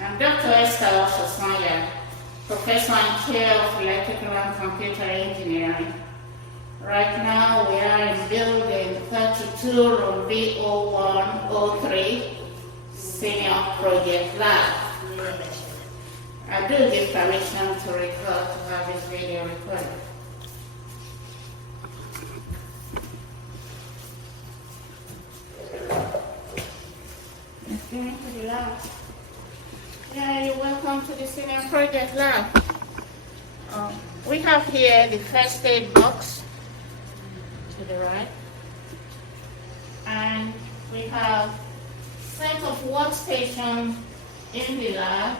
I'm Dr. Ososanya, Professor and Chair of Electrical and Computer Engineering. Right now we are in building 32, room B0103, Senior Project Lab. I do give permission to record, to have this video recorded. Let's go into the lab. Yeah, you're welcome to the Senior Project Lab. We have here the first aid box to the right. And we have set of workstations in the lab,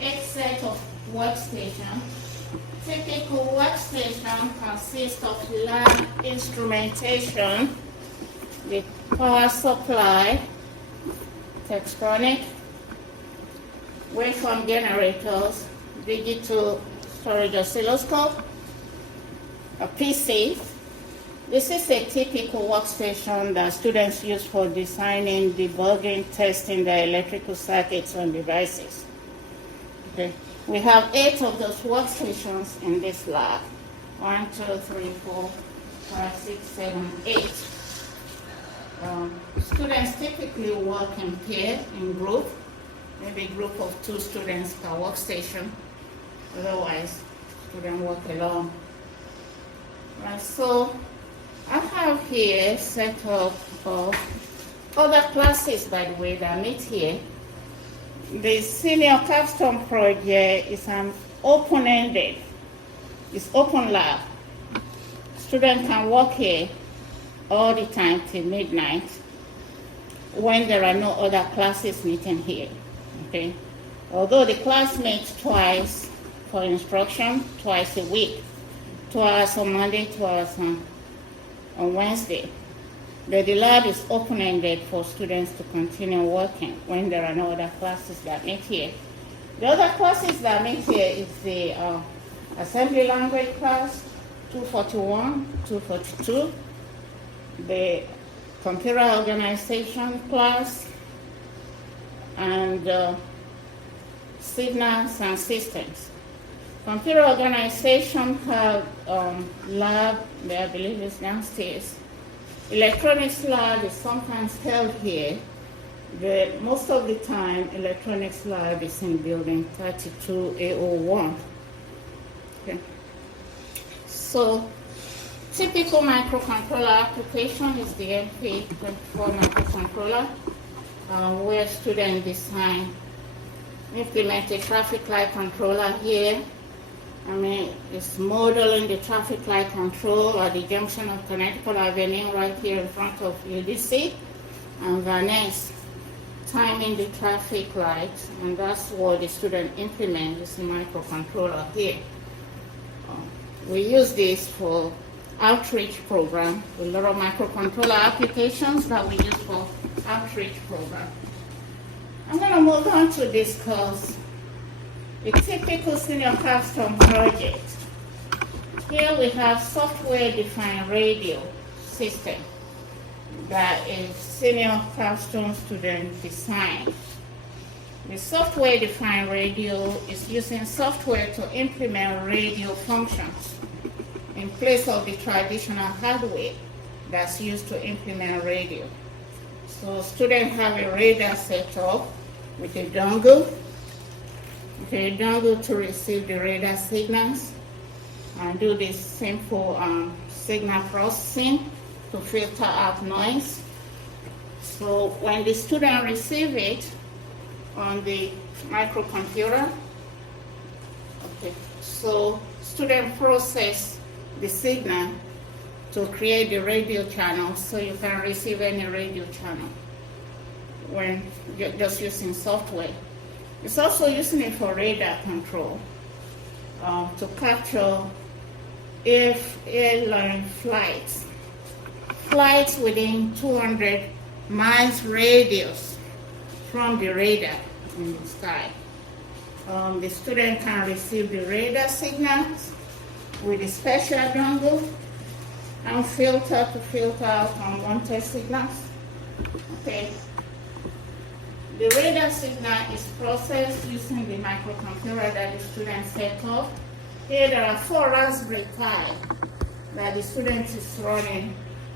8 set of workstations. Typical workstation consists of lab instrumentation, the power supply, Tektronix, waveform generators, digital storage oscilloscope, a PC. This is a typical workstation that students use for designing, debugging, testing their electrical circuits on devices. Okay. We have 8 of those workstations in this lab. 1, 2, 3, 4, 5, 6, 7, 8. Students typically work in pair, in group, maybe a group of 2 students per workstation. Otherwise, students work alone. Right, so I have here a set of other classes, by the way, that meet here. The Senior Capstone Project is an open-ended, it's open lab. Students can work here all the time till midnight when there are no other classes meeting here. Okay? Although the class meets twice for instruction, twice a week, 2 hours on Monday, 2 hours on Wednesday. But the lab is open-ended for students to continue working when there are no other classes that meet here. The other classes that meet here is the assembly language class, 241, 242, the computer organization class, and signals and systems. Computer organization have lab, I believe is downstairs. Electronics lab is sometimes held here, but most of the time electronics lab is in building 32 A01. Okay. So typical microcontroller application is the MP24 microcontroller, where students design, implement a traffic light controller here. It's modeling the traffic light control at the junction of Connecticut Avenue right here in front of UDC, and Van Ness timing the traffic lights, and that's what the student implements, this microcontroller here. We use this for outreach program, a lot of microcontroller applications that we use for outreach program. I'm going to move on to discuss a typical Senior Capstone project. Here we have software-defined radio system that is Senior Capstone student design. The software-defined radio is using software to implement radio functions in place of the traditional hardware that's used to implement radio. So students have a radar set up with a dongle. Okay, dongle to receive the radar signals and do this simple signal processing to filter out noise. So when the student receives it on the microcomputer, okay, so student process the signal to create the radio channel, so you can receive any radio channel when you're just using software. It's also using it for radar control to capture if airline flights within 200 miles radius from the radar in the sky. The student can receive the radar signals with a special dongle and filter to filter out unwanted signals. Okay. The radar signal is processed using the microcomputer that the student set up. Here there are 4 Raspberry Pi that the student is running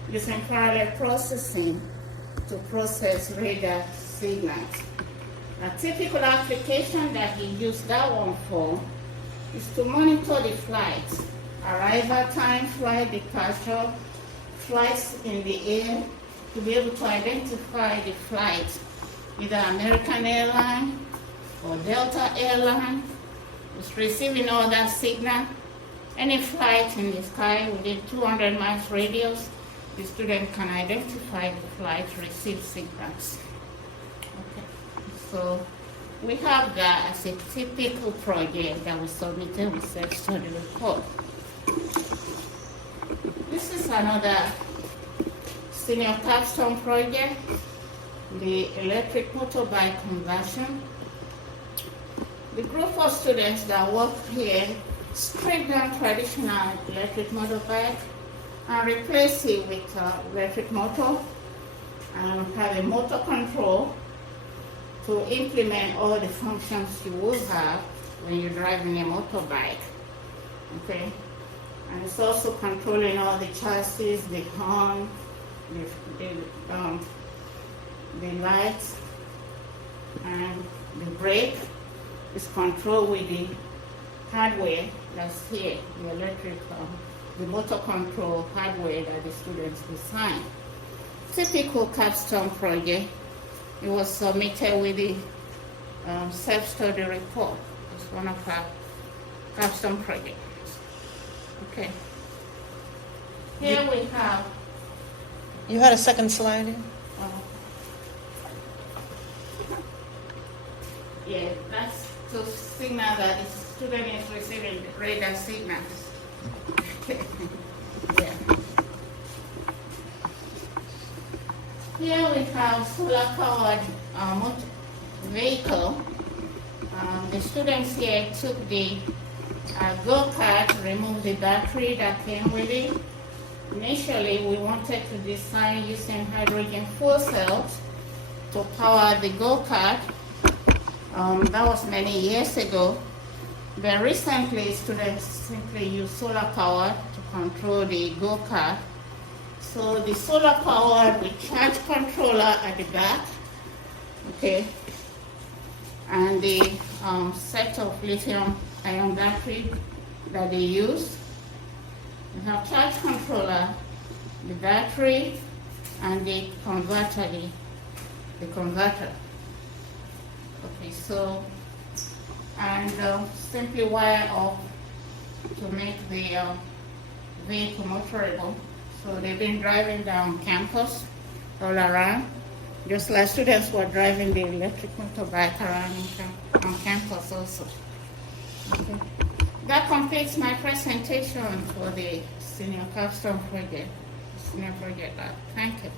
using parallel processing to process radar signals. A typical application that he used that one for is to monitor the flights, arrival time, flight departure, flights in the air, to be able to identify the flights, either American Airlines or Delta Airlines, is receiving all that signal. Any flight in the sky within 200 miles radius, the student can identify the flight receive signals. Okay. So we have that as a typical project that was submitted with self-study report. This is another senior capstone project, the electric motorbike conversion. The group of students that work here strip down traditional electric motorbike and replace it with electric motor, and have a motor control to implement all the functions you will have when you're driving a motorbike. Okay, and it's also controlling all the chassis, the horn, the lights, and the brake is controlled with the hardware that's here, the electric, the motor control hardware that the students designed. Typical capstone project. It was submitted with the self-study report. It's one of our capstone projects. Okay. Here we have. You had a second slide? Yeah, that's to signal that the student is receiving radar signals. Yeah. Here we have solar-powered vehicle. The students here took the go-kart, removed the battery that came with it. Initially, we wanted to design using hydrogen fuel cells to power the go-kart. That was many years ago. But recently, students simply use solar power to control the go-kart. So the solar power with charge controller at the back, okay, and the set of lithium-ion battery that they use. We have charge controller, the battery, and the converter, the converter. Okay, so, and simply wire off to make the vehicle motorable. So they've been driving down campus all around, just like students were driving the electric motorbike around on campus also. Okay. That completes my presentation for the senior capstone project, senior project lab. Thank you.